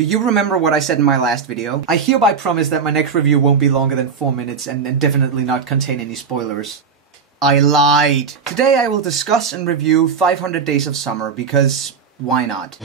Do you remember what I said in my last video? I hereby promise that my next review won't be longer than 4 minutes and definitely not contain any spoilers. I lied! Today I will discuss and review 500 Days of Summer because why not?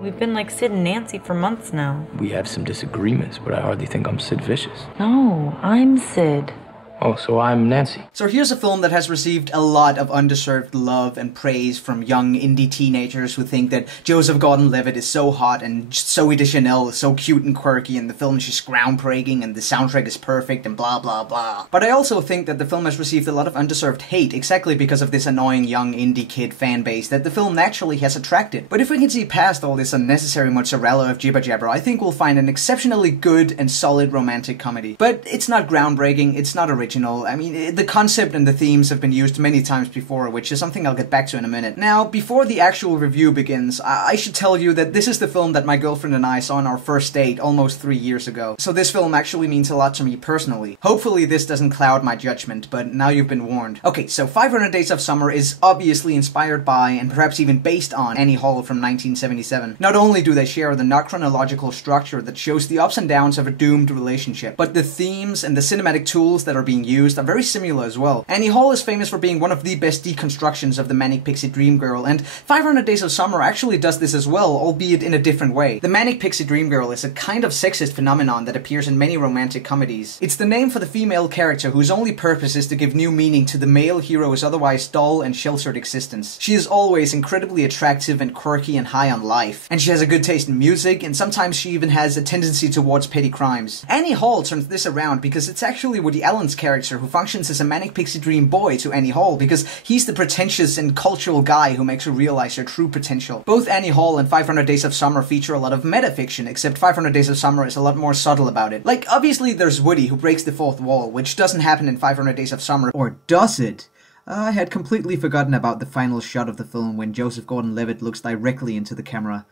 We've been like Sid and Nancy for months now. We have some disagreements, but I hardly think I'm Sid Vicious. No, I'm Sid. Oh, so I'm Nancy. So here's a film that has received a lot of undeserved love and praise from young indie teenagers who think that Joseph Gordon-Levitt is so hot and Zooey Deschanel is so cute and quirky and the film is just groundbreaking and the soundtrack is perfect and blah blah blah. But I also think that the film has received a lot of undeserved hate exactly because of this annoying young indie kid fan base that the film naturally has attracted. But if we can see past all this unnecessary mozzarella of jibber jabber, I think we'll find an exceptionally good and solid romantic comedy. But it's not groundbreaking, it's not original. I mean, the concept and the themes have been used many times before, which is something I'll get back to in a minute. Now, before the actual review begins, I should tell you that this is the film that my girlfriend and I saw on our first date almost 3 years ago. So this film actually means a lot to me personally. Hopefully this doesn't cloud my judgment, but now you've been warned. Okay, so 500 Days of Summer is obviously inspired by, and perhaps even based on, Annie Hall from 1977. Not only do they share the not chronological structure that shows the ups and downs of a doomed relationship, but the themes and the cinematic tools that are being used are very similar as well. Annie Hall is famous for being one of the best deconstructions of the manic pixie dream girl, and 500 Days of Summer actually does this as well, albeit in a different way. The manic pixie dream girl is a kind of sexist phenomenon that appears in many romantic comedies. It's the name for the female character whose only purpose is to give new meaning to the male hero's otherwise dull and sheltered existence. She is always incredibly attractive and quirky and high on life, and she has a good taste in music, and sometimes she even has a tendency towards petty crimes. Annie Hall turns this around because it's actually Woody Allen's character who functions as a manic pixie dream boy to Annie Hall because he's the pretentious and cultural guy who makes her realize her true potential. Both Annie Hall and 500 Days of Summer feature a lot of metafiction, except 500 Days of Summer is a lot more subtle about it. Like, obviously there's Woody who breaks the fourth wall, which doesn't happen in 500 Days of Summer. Or does it? I had completely forgotten about the final shot of the film when Joseph Gordon-Levitt looks directly into the camera.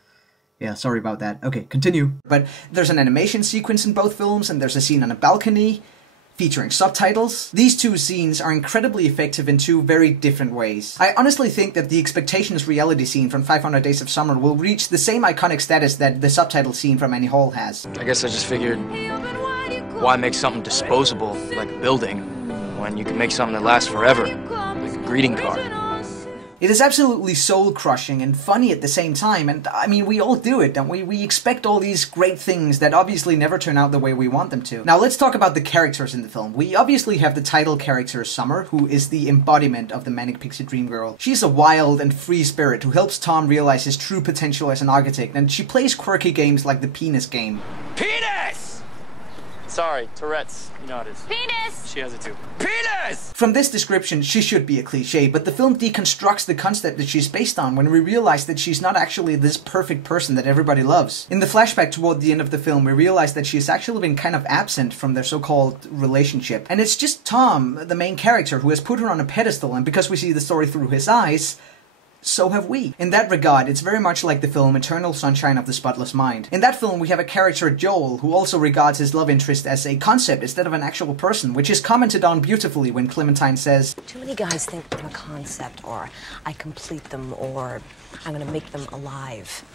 Yeah, sorry about that. Okay, continue. But there's an animation sequence in both films, and there's a scene on a balcony featuring subtitles. These two scenes are incredibly effective in two very different ways. I honestly think that the Expectations reality scene from 500 Days of Summer will reach the same iconic status that the subtitle scene from Annie Hall has. I guess I just figured, why make something disposable, like a building, when you can make something that lasts forever, like a greeting card? It is absolutely soul-crushing and funny at the same time, and I mean, we all do it, don't we? We expect all these great things that obviously never turn out the way we want them to. Now let's talk about the characters in the film. We obviously have the title character, Summer, who is the embodiment of the manic pixie dream girl. She's a wild and free spirit who helps Tom realize his true potential as an architect, and she plays quirky games like the penis game. Penis! Sorry, Tourette's. You know how it is. Penis! She has it too. Penis! From this description, she should be a cliché, but the film deconstructs the concept that she's based on when we realize that she's not actually this perfect person that everybody loves. In the flashback toward the end of the film, we realize that she's actually been kind of absent from their so-called relationship. And it's just Tom, the main character, who has put her on a pedestal, and because we see the story through his eyes, so have we. In that regard, it's very much like the film Eternal Sunshine of the Spotless Mind. In that film, we have a character, Joel, who also regards his love interest as a concept instead of an actual person, which is commented on beautifully when Clementine says, "Too many guys think I'm a concept, or I complete them, or I'm gonna make them alive.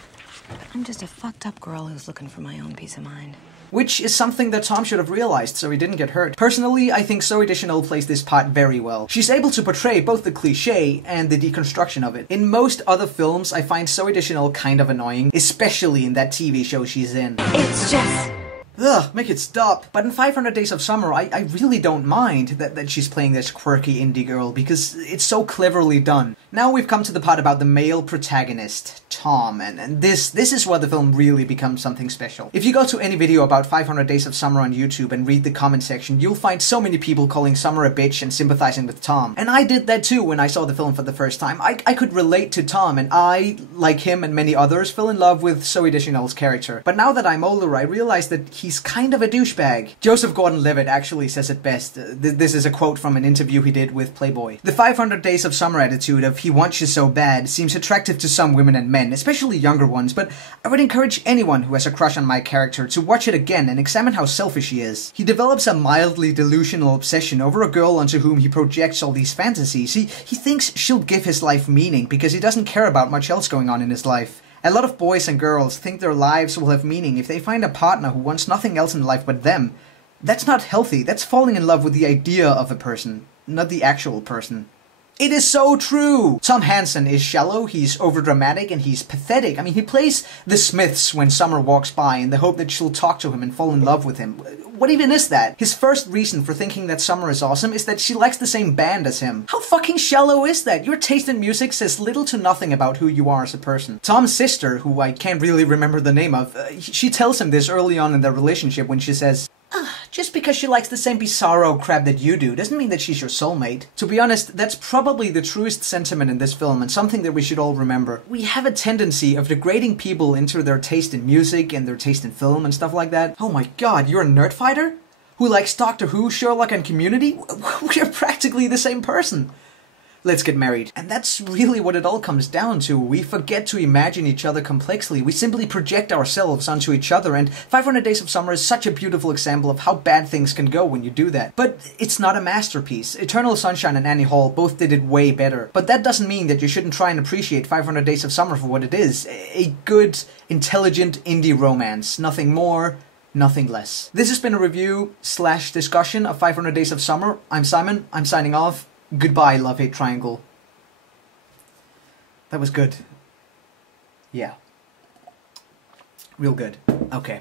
I'm just a fucked up girl who's looking for my own peace of mind." Which is something that Tom should have realized so he didn't get hurt. Personally, I think Zooey Deschanel plays this part very well. She's able to portray both the cliché and the deconstruction of it. In most other films, I find Zooey Deschanel kind of annoying, especially in that TV show she's in. It's just... Ugh, make it stop. But in 500 Days of Summer, I really don't mind that she's playing this quirky indie girl, because it's so cleverly done. Now we've come to the part about the male protagonist, Tom, and this is where the film really becomes something special. If you go to any video about 500 Days of Summer on YouTube and read the comment section, you'll find so many people calling Summer a bitch and sympathizing with Tom. And I did that too when I saw the film for the first time. I could relate to Tom, and I, like him and many others, fell in love with Zooey Deschanel's character. But now that I'm older, I realize that he's kind of a douchebag. Joseph Gordon-Levitt actually says it best. This is a quote from an interview he did with Playboy. The 500 Days of Summer attitude of "he wants you so bad" seems attractive to some women and men, especially younger ones, but I would encourage anyone who has a crush on my character to watch it again and examine how selfish he is. He develops a mildly delusional obsession over a girl onto whom he projects all these fantasies. He thinks she'll give his life meaning because he doesn't care about much else going on in his life. A lot of boys and girls think their lives will have meaning if they find a partner who wants nothing else in life but them. That's not healthy. That's falling in love with the idea of a person, not the actual person. It is so true! Tom Hansen is shallow, he's overdramatic, and he's pathetic. I mean, he plays the Smiths when Summer walks by in the hope that she'll talk to him and fall in love with him. What even is that? His first reason for thinking that Summer is awesome is that she likes the same band as him. How fucking shallow is that? Your taste in music says little to nothing about who you are as a person. Tom's sister, who I can't really remember the name of, she tells him this early on in their relationship when she says, just because she likes the same bizarro crap that you do doesn't mean that she's your soulmate. To be honest, that's probably the truest sentiment in this film and something that we should all remember. We have a tendency of degrading people into their taste in music and their taste in film and stuff like that. Oh my god, you're a nerd fighter? Who likes Doctor Who, Sherlock and Community? We're practically the same person. Let's get married. And that's really what it all comes down to. We forget to imagine each other complexly. We simply project ourselves onto each other, and 500 Days of Summer is such a beautiful example of how bad things can go when you do that. But it's not a masterpiece. Eternal Sunshine and Annie Hall both did it way better. But that doesn't mean that you shouldn't try and appreciate 500 Days of Summer for what it is. A good, intelligent indie romance. Nothing more, nothing less. This has been a review/discussion of 500 Days of Summer. I'm Simon. I'm signing off. Goodbye, love-hate triangle. That was good. Yeah. Real good. Okay.